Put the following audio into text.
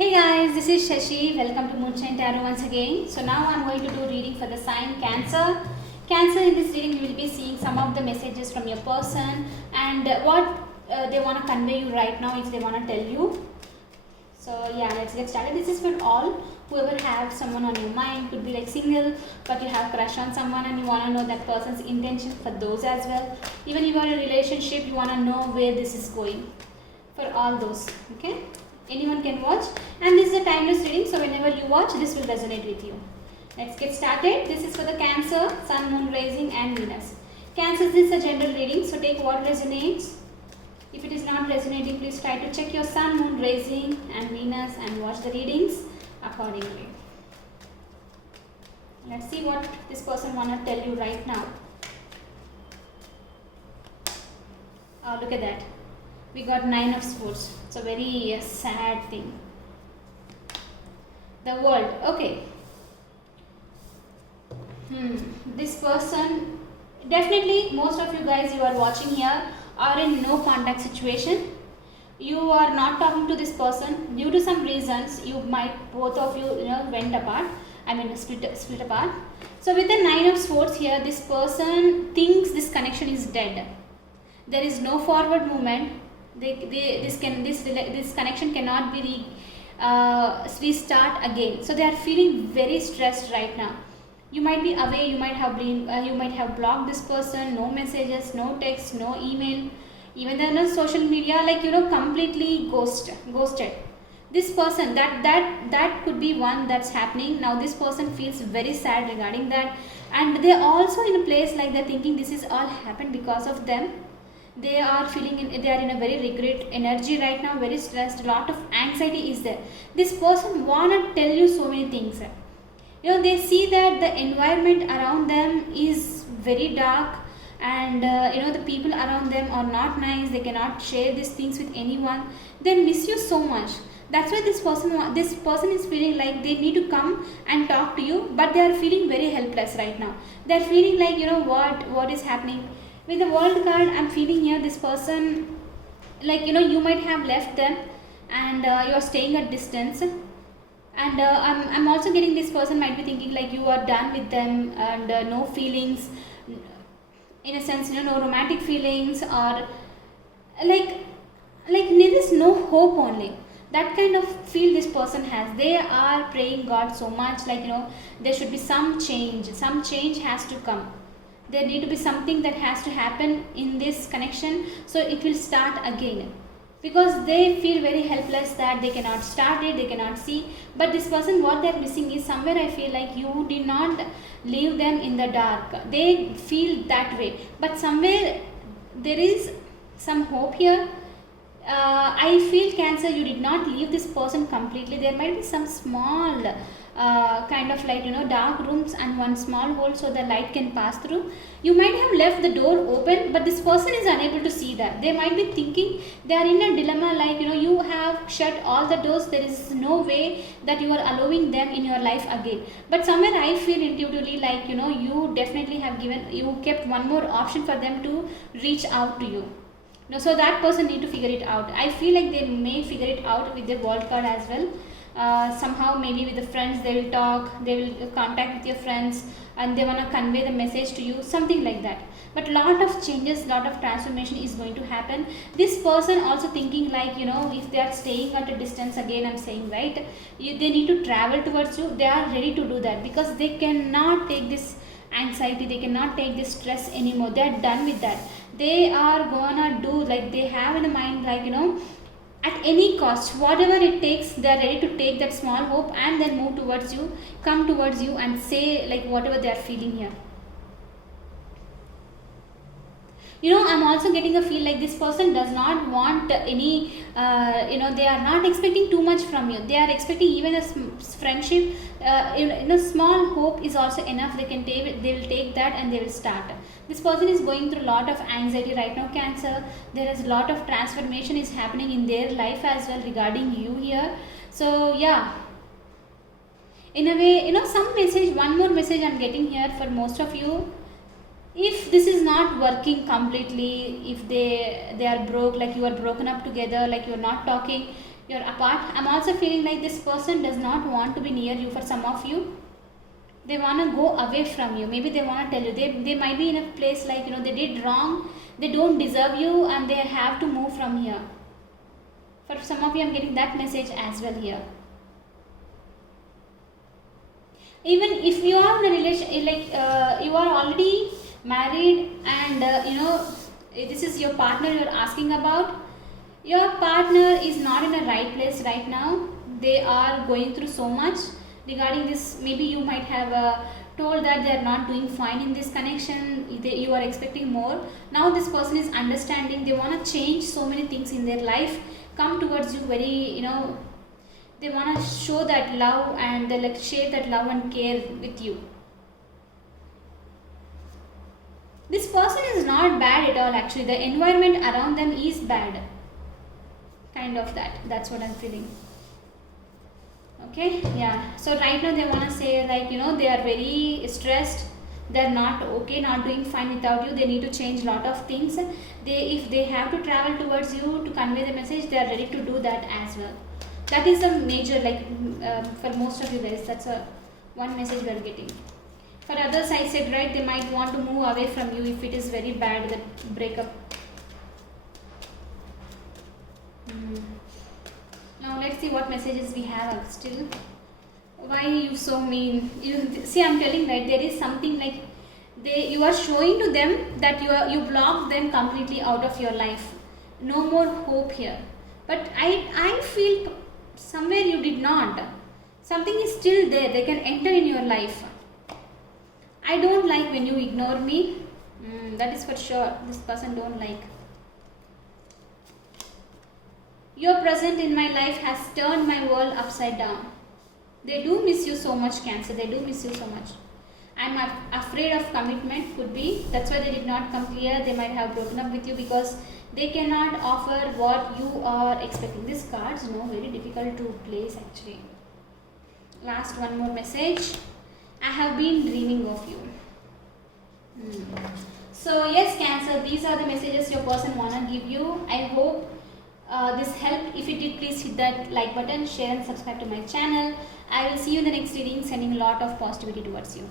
Hey guys, this is Shashi. Welcome to Moonshine Tarot once again. So now I'm going to do reading for the sign Cancer. Cancer, in this reading you will be seeing some of the messages from your person and what they want to convey you right now if they want to tell you. So yeah, let's get started. This is for all whoever have someone on your mind. Could be like single but you have crush on someone and you want to know that person's intention, for those as well. Even if you are in a relationship, you want to know where this is going. For all those, okay? Anyone can watch, and this is a timeless reading, so whenever you watch this will resonate with you. Let's get started. This is for the Cancer, Sun, Moon, Rising and Venus. Cancer, this is a general reading, so take what resonates. If it is not resonating, please try to check your Sun, Moon, Rising and Venus and watch the readings accordingly. Let's see what this person want to tell you right now. Look at that. We got 9 of Swords. It's a very sad thing. The World. Okay. This person, definitely most of you guys you are watching here are in no contact situation. You are not talking to this person due to some reasons. You might, both of you, went apart. I mean split apart. So with the 9 of Swords here, this person thinks this connection is dead. There is no forward movement. This connection cannot be restart again. So they are feeling very stressed right now. You might be away. You might have blocked this person. No messages, no text, no email. Even then, no social media, completely ghosted. This person, that could be one that's happening now. This person feels very sad regarding that, and they're also in a place like they're thinking this is all happened because of them. They are they are in a very regret energy right now, very stressed. A lot of anxiety is there. This person wanna tell you so many things. They see that the environment around them is very dark, and the people around them are not nice. They cannot share these things with anyone. They miss you so much. That's why this person is feeling like they need to come and talk to you, but they are feeling very helpless right now. They are feeling like what is happening. With the World card, I'm feeling here this person, you might have left them and you are staying at distance, and I'm also getting this person might be thinking like you are done with them and no feelings, in a sense, no romantic feelings, or like there is no hope only. That kind of feel this person has. They are praying God so much, there should be some change has to come. There need to be something that has to happen in this connection, so it will start again, because they feel very helpless that they cannot start it, they cannot see. But this person, what they're missing is somewhere, I feel like you did not leave them in the dark. They feel that way, but somewhere there is some hope here. I feel Cancer, you did not leave this person completely. There might be some small kind of dark rooms and one small hole so the light can pass through. You might have left the door open, but this person is unable to see that. They might be thinking they are in a dilemma, you have shut all the doors. There is no way that you are allowing them in your life again. But somewhere I feel intuitively you definitely have you kept one more option for them to reach out to you. So that person need to figure it out. I feel like they may figure it out with their World card as well. Somehow maybe with the friends they will talk, they will contact with your friends and they want to convey the message to you, something like that. But lot of changes, lot of transformation is going to happen. This person also thinking if they are staying at a distance, again I'm saying, right, they need to travel towards you. They are ready to do that because they cannot take this anxiety, they cannot take this stress anymore. They are done with that. They are gonna do, they have in the mind, at any cost, whatever it takes, they are ready to take that small hope and then move towards you, come towards you and say whatever they are feeling here. I'm also getting a feel like this person does not want any, they are not expecting too much from you. They are expecting even a friendship, small hope is also enough. They will take that and they will start. This person is going through a lot of anxiety right now, Cancer. There is a lot of transformation is happening in their life as well regarding you here. So yeah, in a way, some message, one more message I'm getting here for most of you. If this is not working completely, if they are broke, you are broken up together, you're not talking, you're apart. I'm also feeling like this person does not want to be near you. For some of you, they want to go away from you. Maybe they want to tell you, they might be in a place like, you know, they did wrong, they don't deserve you, and they have to move from here. For some of you, I'm getting that message as well here. Even if you are in a relation, like you are already married, and you know, this is your partner you're asking about, your partner is not in a right place right now. They are going through so much regarding this. Maybe you might have told that they are not doing fine in this connection, you are expecting more. Now this person is understanding, they want to change so many things in their life, come towards you very, you know, they want to show that love, and they like share that love and care with you. This person is not bad at all. Actually, the environment around them is bad, kind of that's what I'm feeling. Okay, yeah, so right now they want to say, like, you know, they are very stressed, they're not okay, not doing fine without you, they need to change lot of things. If they have to travel towards you to convey the message, they are ready to do that as well. That is a major, like, for most of you guys, that's one message we are getting. For others, I said, right, they might want to move away from you if it is very bad, that breakup. Now let's see what messages we have still. Why you so mean? You see, I'm telling, right, there is something like you are showing to them that you blocked them completely out of your life. No more hope here. But I feel somewhere you did not. Something is still there. They can enter in your life. I don't like when you ignore me. That is for sure. This person don't like. Your presence in my life has turned my world upside down. They do miss you so much, Cancer. They do miss you so much. I'm afraid of commitment, could be. That's why they did not come clear. They might have broken up with you because they cannot offer what you are expecting. These cards, very difficult to place actually. Last one more message. I have been dreaming of you. So yes, Cancer, these are the messages your person wanna give you. I hope this helped. If it did, please hit that like button, share and subscribe to my channel. I will see you in the next reading, sending a lot of positivity towards you.